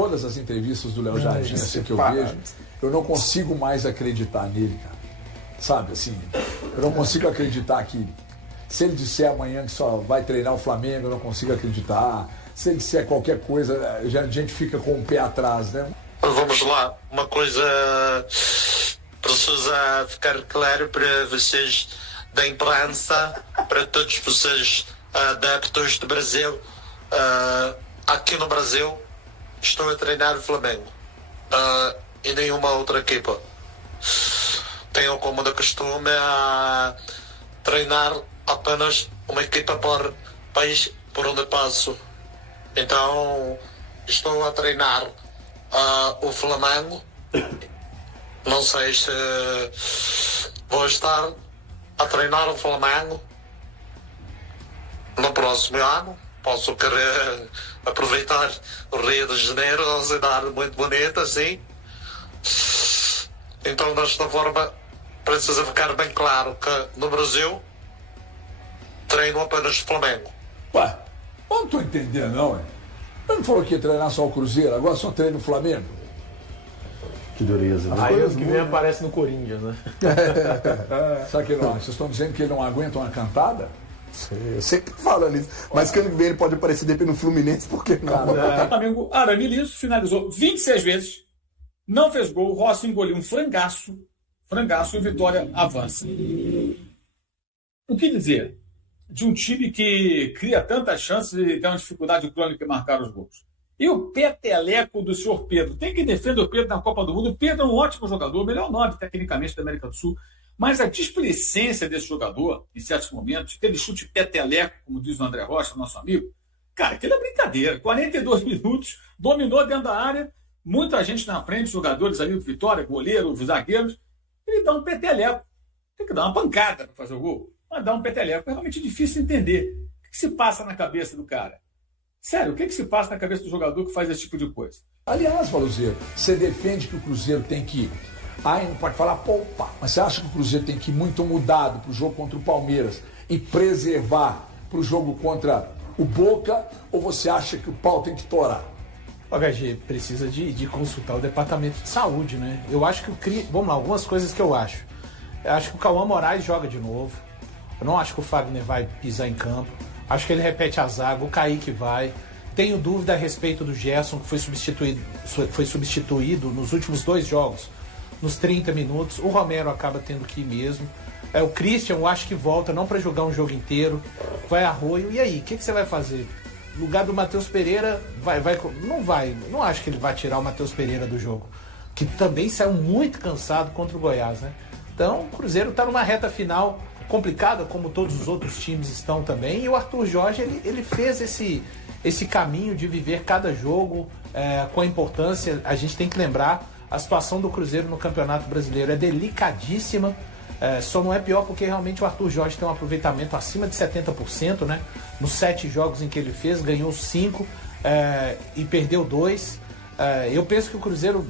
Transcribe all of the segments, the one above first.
Todas as entrevistas do Léo Jardim, assim que eu vejo, eu não consigo mais acreditar nele, cara. Sabe, assim, eu não consigo acreditar que se ele disser amanhã que só vai treinar o Flamengo, eu não consigo acreditar. Se ele disser qualquer coisa, a gente fica com o pé atrás, né? Vamos lá, uma coisa precisa ficar claro para vocês da imprensa, para todos vocês adeptos do Brasil. Aqui no Brasil estou a treinar o Flamengo e nenhuma outra equipa. Tenho como de costume a treinar apenas uma equipa por país por onde passo. Então estou a treinar o Flamengo. Não sei se vou estar a treinar o Flamengo no próximo ano. Posso querer aproveitar o Rio de Janeiro, uma cidade muito bonita, assim. Então, desta forma, precisa ficar bem claro que no Brasil treino apenas o Flamengo. Ué, eu não estou entendendo, não, hein? Ele não falou que ia treinar só o Cruzeiro, agora só treina o Flamengo. Que dureza, né? Aí os que vem aparece no Corinthians, né? Sabe que não? Vocês estão dizendo que ele não aguenta uma cantada? Eu sempre falo isso. Mas que ano que vem ele pode aparecer dependendo do Fluminense, por que não? O Flamengo, Arame Liso, finalizou 26 vezes, não fez gol, Rossi engoliu um frangaço e Vitória avança. O que dizer de um time que cria tantas chances e tem uma dificuldade crônica em marcar os gols? E o peteleco do senhor Pedro? Tem que defender o Pedro na Copa do Mundo. O Pedro é um ótimo jogador, o melhor 9 tecnicamente da América do Sul. Mas a displicência desse jogador, em certos momentos, aquele chute peteleco, como diz o André Rocha, nosso amigo, cara, aquilo é brincadeira. 42 minutos, dominou dentro da área, muita gente na frente, jogadores ali do Vitória, goleiro, os zagueiros, ele dá um peteleco. Tem que dar uma pancada para fazer o gol, mas dá um peteleco. É realmente difícil entender. O que se passa na cabeça do cara? Sério, o que se passa na cabeça do jogador que faz esse tipo de coisa? Aliás, Valuzeiro, você defende que o Cruzeiro tem que... não pode falar poupar, mas você acha que o Cruzeiro tem que ir muito mudado para o jogo contra o Palmeiras e preservar para o jogo contra o Boca, ou você acha que o pau tem que torar? O HG precisa de consultar o departamento de saúde, né? Eu acho que vamos lá, algumas coisas que eu acho. Eu acho que o Cauã Moraes joga de novo. Eu não acho que o Fagner vai pisar em campo. Acho que ele repete a zaga, o Kaique vai. Tenho dúvida a respeito do Gerson, que foi substituído nos últimos 2 jogos, nos 30 minutos. O Romero acaba tendo que ir mesmo. O Christian, eu acho que volta, não para jogar um jogo inteiro. Vai Arroio. E aí, o que você vai fazer? No lugar do Matheus Pereira, não acho que ele vai tirar o Matheus Pereira do jogo, que também saiu muito cansado contra o Goiás, né? Então, o Cruzeiro está numa reta final complicada, como todos os outros times estão também, e o Arthur Jorge, ele fez esse caminho de viver cada jogo com a importância. A gente tem que lembrar, a situação do Cruzeiro no Campeonato Brasileiro é delicadíssima, só não é pior porque realmente o Arthur Jorge tem um aproveitamento acima de 70%, né? Nos 7 jogos em que ele fez, ganhou 5 e perdeu 2. Eu penso que o Cruzeiro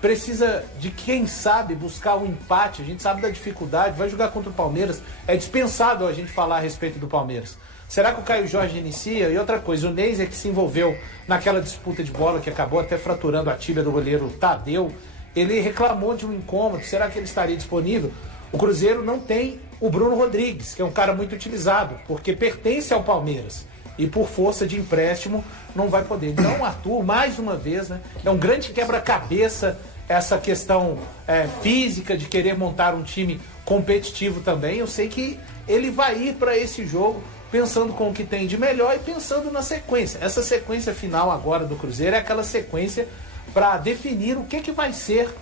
precisa de, quem sabe, buscar um empate. A gente sabe da dificuldade, vai jogar contra o Palmeiras. É dispensável a gente falar a respeito do Palmeiras. Será que o Caio Jorge inicia? E outra coisa, o Neis é que se envolveu naquela disputa de bola que acabou até fraturando a tíbia do goleiro Tadeu. Ele reclamou de um incômodo. Será que ele estaria disponível? O Cruzeiro não tem o Bruno Rodrigues, que é um cara muito utilizado, porque pertence ao Palmeiras. E por força de empréstimo não vai poder. Então o Arthur, mais uma vez, né, é um grande quebra-cabeça essa questão física de querer montar um time competitivo também. Eu sei que ele vai ir para esse jogo pensando com o que tem de melhor e pensando na sequência. Essa sequência final agora do Cruzeiro é aquela sequência para definir o que vai ser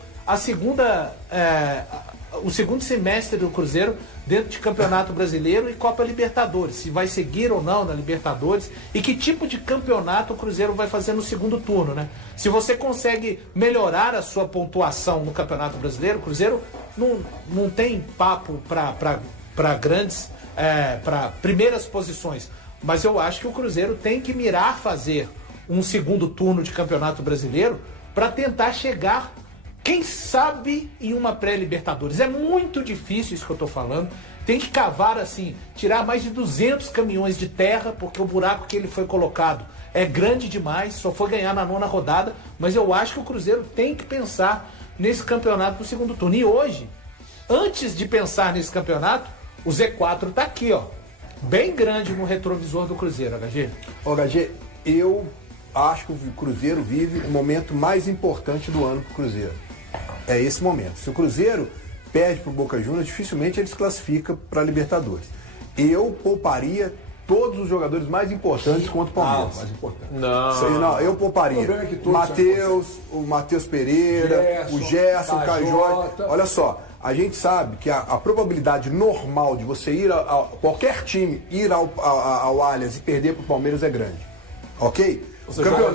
o segundo semestre do Cruzeiro dentro de Campeonato Brasileiro e Copa Libertadores, se vai seguir ou não na Libertadores e que tipo de campeonato o Cruzeiro vai fazer no segundo turno, né? Se você consegue melhorar a sua pontuação no Campeonato Brasileiro, o Cruzeiro não tem papo para grandes, para primeiras posições, mas eu acho que o Cruzeiro tem que mirar fazer um segundo turno de Campeonato Brasileiro para tentar chegar, quem sabe, em uma pré-Libertadores. É muito difícil isso que eu estou falando. tem que cavar assim, tirar mais de 200 caminhões de terra, porque o buraco que ele foi colocado é grande demais, só foi ganhar na 9ª rodada, mas eu acho que o Cruzeiro tem que pensar nesse campeonato pro segundo turno. E hoje, antes de pensar nesse campeonato, o Z4 tá aqui, ó, bem grande no retrovisor do Cruzeiro, HG. Ó, HG, eu acho que o Cruzeiro vive o momento mais importante do ano pro Cruzeiro. É esse momento. Se o Cruzeiro perde pro Boca Juniors, dificilmente ele se classifica para Libertadores. Eu pouparia todos os jogadores mais importantes contra o Palmeiras. Mais importante. Não, eu pouparia. O problema é que todos Matheus, o Matheus Pereira, o Gerson, o Caio Jorge. Olha só, a gente sabe que a probabilidade normal de você ir qualquer time ir ao Allianz e perder pro Palmeiras é grande. Ok? Você Campeonato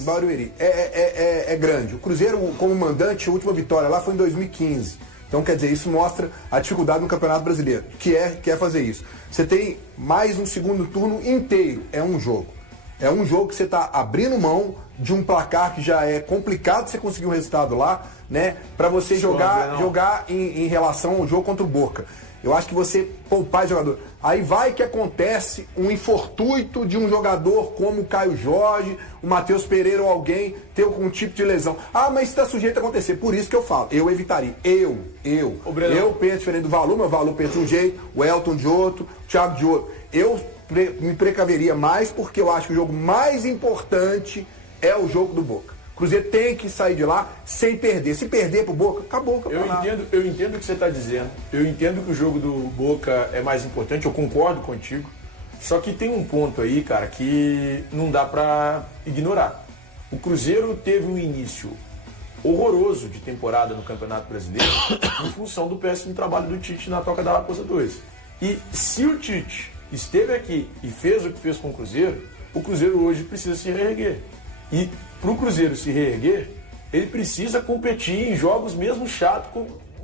Barueri. É grande. O Cruzeiro, como mandante, a última vitória lá foi em 2015. Então, quer dizer, isso mostra a dificuldade no Campeonato Brasileiro, que é fazer isso. Você tem mais um segundo turno inteiro, é um jogo. É um jogo que você está abrindo mão de um placar que já é complicado você conseguir um resultado lá, né? Para você jogar em relação ao jogo contra o Boca. Eu acho que você poupar jogador. Aí vai que acontece um infortúnio de um jogador como o Caio Jorge, o Matheus Pereira ou alguém ter algum tipo de lesão. Ah, mas isso está sujeito a acontecer. Por isso que eu falo, eu evitaria. Eu penso diferente do Valu, meu Valu pensa de um jeito, o Elton de outro, o Thiago de outro. Eu me precaveria mais porque eu acho que o jogo mais importante é o jogo do Boca. O Cruzeiro tem que sair de lá sem perder. Se perder pro Boca, acabou o campeonato. Eu entendo o que você está dizendo. Eu entendo que o jogo do Boca é mais importante. Eu concordo contigo. Só que tem um ponto aí, cara, que não dá para ignorar. O Cruzeiro teve um início horroroso de temporada no Campeonato Brasileiro em função do péssimo trabalho do Tite na Toca da Raposa 2. E se o Tite esteve aqui e fez o que fez com o Cruzeiro hoje precisa se reerguer. E para o Cruzeiro se reerguer, ele precisa competir em jogos mesmo chatos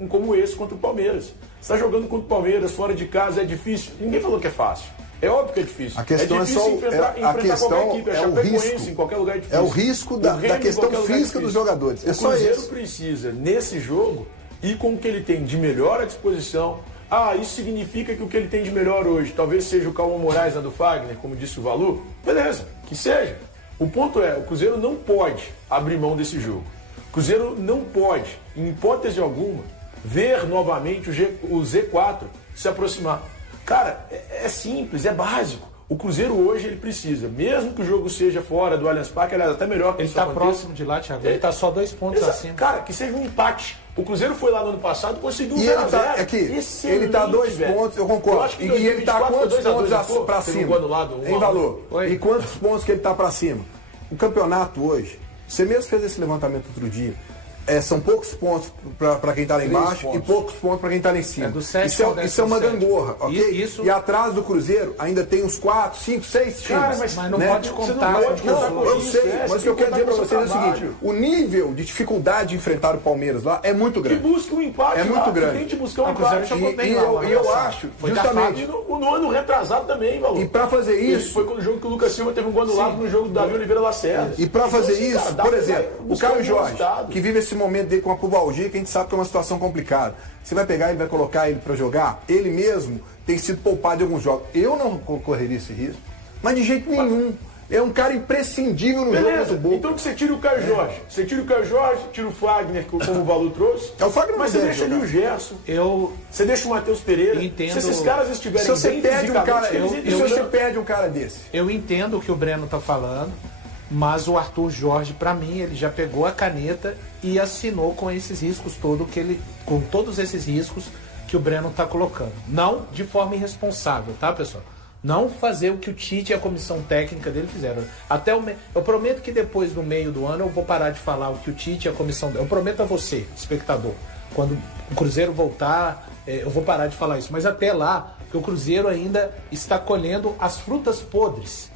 como esse contra o Palmeiras. Você está jogando contra o Palmeiras, fora de casa, é difícil. Ninguém falou que é fácil. É óbvio que é difícil. A questão é difícil enfrentar qualquer equipe. É o risco. Em qualquer lugar é difícil. É o risco da questão física dos jogadores. O Cruzeiro precisa, nesse jogo, ir com o que ele tem de melhor à disposição. Ah, isso significa que o que ele tem de melhor hoje talvez seja o Cauã Moraes na do Fagner, como disse o Valu. Beleza, que seja. O ponto é, o Cruzeiro não pode abrir mão desse jogo. O Cruzeiro não pode, em hipótese alguma, ver novamente o Z4 se aproximar. Cara, é simples, é básico. O Cruzeiro hoje ele precisa, mesmo que o jogo seja fora do Allianz Parque, aliás, até melhor que ele está próximo de lá, Thiago. Ele está só 2 pontos acima. Cara, que seja um empate. O Cruzeiro foi lá no ano passado e conseguiu 0-0. Ele está 2 pontos, eu concordo. E ele está quantos pontos para cima? Em valor. E quantos pontos que ele está para cima? O campeonato hoje, você mesmo fez esse levantamento outro dia, são poucos pontos para quem está lá embaixo e poucos pontos para quem está lá em cima. Isso é uma gangorra, ok? E atrás do Cruzeiro ainda tem uns 4, 5, 6 times. Cara, mas não pode contar. Não, eu sei, mas o que eu quero dizer para vocês é o seguinte: o nível de dificuldade de enfrentar o Palmeiras lá é muito grande. Que busca um empate, é muito grande. Tente buscar um empate. E eu acho, justamente. No ano retrasado também, Valor. E para fazer isso. Foi quando o jogo que o Lucas Silva teve um gol anulado no jogo do Davi Oliveira Lacerda. E para fazer isso, por exemplo, o Caio Jorge, que vive esse momento dele com a pubalgia, que a gente sabe que é uma situação complicada. Você vai pegar e vai colocar ele para jogar, ele mesmo tem sido poupado de alguns jogos. Eu não correria esse risco, mas de jeito nenhum. É um cara imprescindível no jogo do Boca. Então que você tira o Caio Jorge. Você tira o Caio Jorge, tira o Fagner, como o Valu trouxe. O Fagner, mas você deixa ali o Gerson. Você deixa o Matheus Pereira. Entendo. Se esses caras estiverem bem se você perde um cara desse. Eu entendo o que o Breno está falando, mas o Arthur Jorge, para mim, ele já pegou a caneta e assinou com esses riscos com todos esses riscos que o Breno está colocando. Não de forma irresponsável, tá, pessoal? Não fazer o que o Tite e a comissão técnica dele fizeram. Eu prometo que depois do meio do ano eu vou parar de falar o que o Tite e a comissão... Eu prometo a você, espectador, quando o Cruzeiro voltar, eu vou parar de falar isso. Mas até lá, que o Cruzeiro ainda está colhendo as frutas podres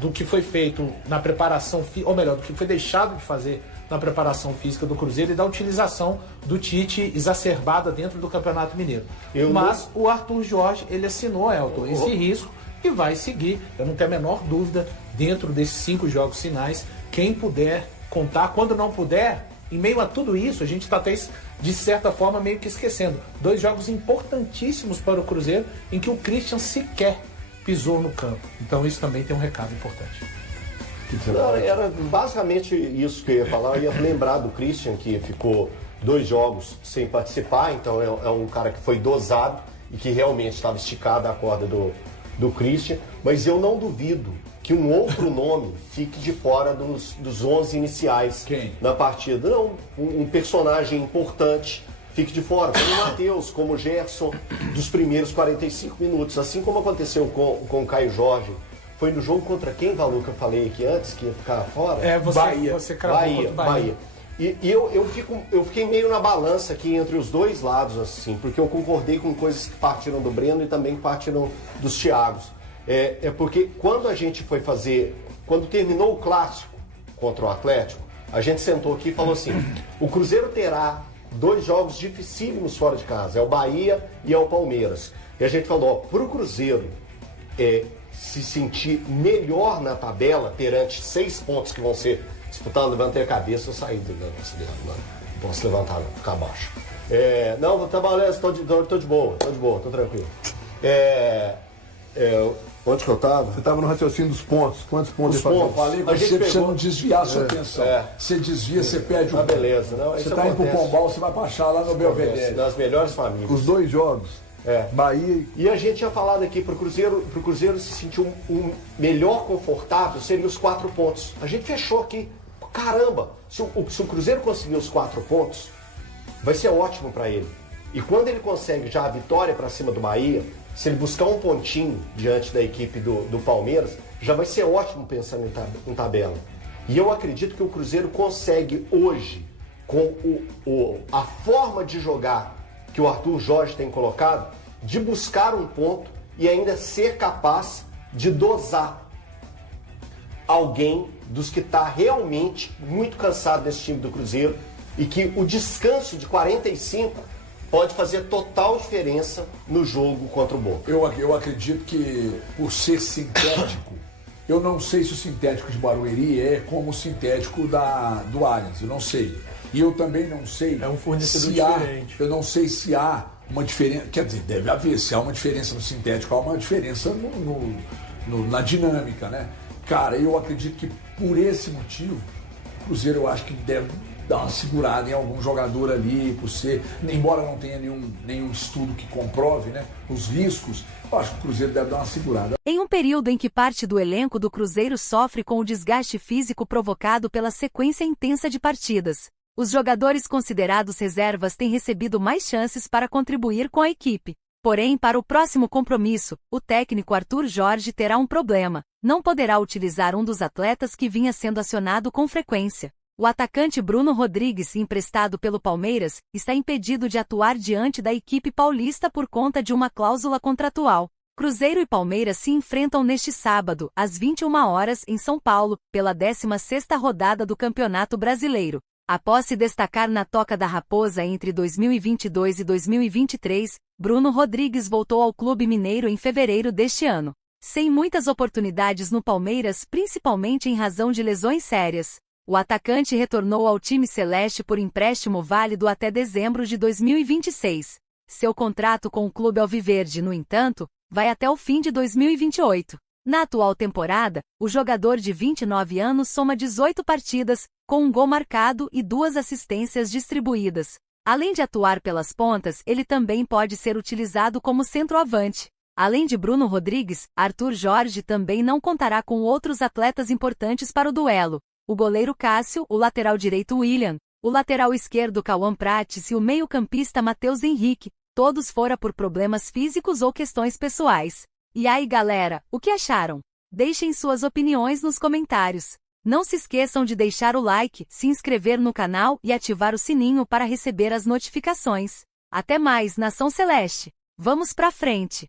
do que foi feito na preparação, ou melhor, do que foi deixado de fazer na preparação física do Cruzeiro e da utilização do Tite exacerbada dentro do Campeonato Mineiro. Mas o Arthur Jorge, ele assinou, Elton, esse risco e vai seguir. Eu não tenho a menor dúvida, dentro desses 5 jogos finais, quem puder contar, quando não puder, em meio a tudo isso, a gente está até, de certa forma, meio que esquecendo. 2 jogos importantíssimos para o Cruzeiro, em que o Christian sequer pisou no campo. Então isso também tem um recado importante. Não, era basicamente isso que eu ia falar. Eu ia lembrar do Christian, que ficou 2 jogos sem participar, então é um cara que foi dosado e que realmente estava esticada a corda do Christian, mas eu não duvido que um outro nome fique de fora dos 11 iniciais. Quem? Na partida. Não, um personagem importante fique de fora, como o Matheus, como o Gerson, dos primeiros 45 minutos, assim como aconteceu com o Caio Jorge. Foi no jogo contra quem, Valu, que eu falei aqui antes, que ia ficar fora? Você cravou contra o Bahia. E eu fiquei meio na balança aqui entre os dois lados, assim, porque eu concordei com coisas que partiram do Breno e também que partiram dos Thiagos. Porque quando a gente foi quando terminou o clássico contra o Atlético, a gente sentou aqui e falou assim, o Cruzeiro terá 2 jogos dificílimos fora de casa, é o Bahia e é o Palmeiras. E a gente falou, pro Cruzeiro se sentir melhor na tabela perante 6 pontos que vão ser disputados, levantei a cabeça, eu saí do negócio dele, não posso levantar não, ficar abaixo. Não, tá beleza, tô de boa, tô tranquilo. Onde que eu tava? Você tava no raciocínio dos pontos. Quantos pontos ele falou? Falei pra você pra você não desviar a sua atenção. Você desvia, você perde o. Beleza. Não, você tá indo pro Pombal, você vai pra achar lá no Belvedere. Nas melhores famílias. Os 2 jogos. Bahia e a gente tinha falado aqui pro Cruzeiro se sentir um melhor confortável, seria os 4 pontos. A gente fechou aqui. Caramba, se o Cruzeiro conseguir os 4 pontos, vai ser ótimo para ele. E quando ele consegue já a vitória para cima do Bahia, se ele buscar um pontinho diante da equipe do Palmeiras, já vai ser ótimo pensando em tabela. E eu acredito que o Cruzeiro consegue hoje, com a forma de jogar que o Arthur Jorge tem colocado, de buscar um ponto e ainda ser capaz de dosar alguém dos que está realmente muito cansado desse time do Cruzeiro e que o descanso de 45 pode fazer total diferença no jogo contra o Boca. Eu acredito que, por ser sintético, eu não sei se o sintético de Barueri é como o sintético do Allianz, eu não sei. E eu também não sei um fornecedor diferente. Eu não sei se há uma diferença, quer dizer, deve haver, se há uma diferença no sintético, há uma diferença na dinâmica, né? Cara, eu acredito que por esse motivo, o Cruzeiro eu acho que deve dar uma segurada em algum jogador ali, por ser, embora não tenha nenhum estudo que comprove, né, os riscos, eu acho que o Cruzeiro deve dar uma segurada. Em um período em que parte do elenco do Cruzeiro sofre com o desgaste físico provocado pela sequência intensa de partidas, os jogadores considerados reservas têm recebido mais chances para contribuir com a equipe. Porém, para o próximo compromisso, o técnico Arthur Jorge terá um problema. Não poderá utilizar um dos atletas que vinha sendo acionado com frequência. O atacante Bruno Rodrigues, emprestado pelo Palmeiras, está impedido de atuar diante da equipe paulista por conta de uma cláusula contratual. Cruzeiro e Palmeiras se enfrentam neste sábado, às 21 horas, em São Paulo, pela 16ª rodada do Campeonato Brasileiro. Após se destacar na Toca da Raposa entre 2022 e 2023, Bruno Rodrigues voltou ao clube mineiro em fevereiro deste ano. Sem muitas oportunidades no Palmeiras, principalmente em razão de lesões sérias. O atacante retornou ao time celeste por empréstimo válido até dezembro de 2026. Seu contrato com o clube alviverde, no entanto, vai até o fim de 2028. Na atual temporada, o jogador de 29 anos soma 18 partidas, com um gol marcado e 2 assistências distribuídas. Além de atuar pelas pontas, ele também pode ser utilizado como centroavante. Além de Bruno Rodrigues, Arthur Jorge também não contará com outros atletas importantes para o duelo. O goleiro Cássio, o lateral direito William, o lateral esquerdo Cauã Prates e o meio-campista Matheus Henrique, todos fora por problemas físicos ou questões pessoais. E aí, galera, o que acharam? Deixem suas opiniões nos comentários. Não se esqueçam de deixar o like, se inscrever no canal e ativar o sininho para receber as notificações. Até mais, Nação Celeste! Vamos pra frente!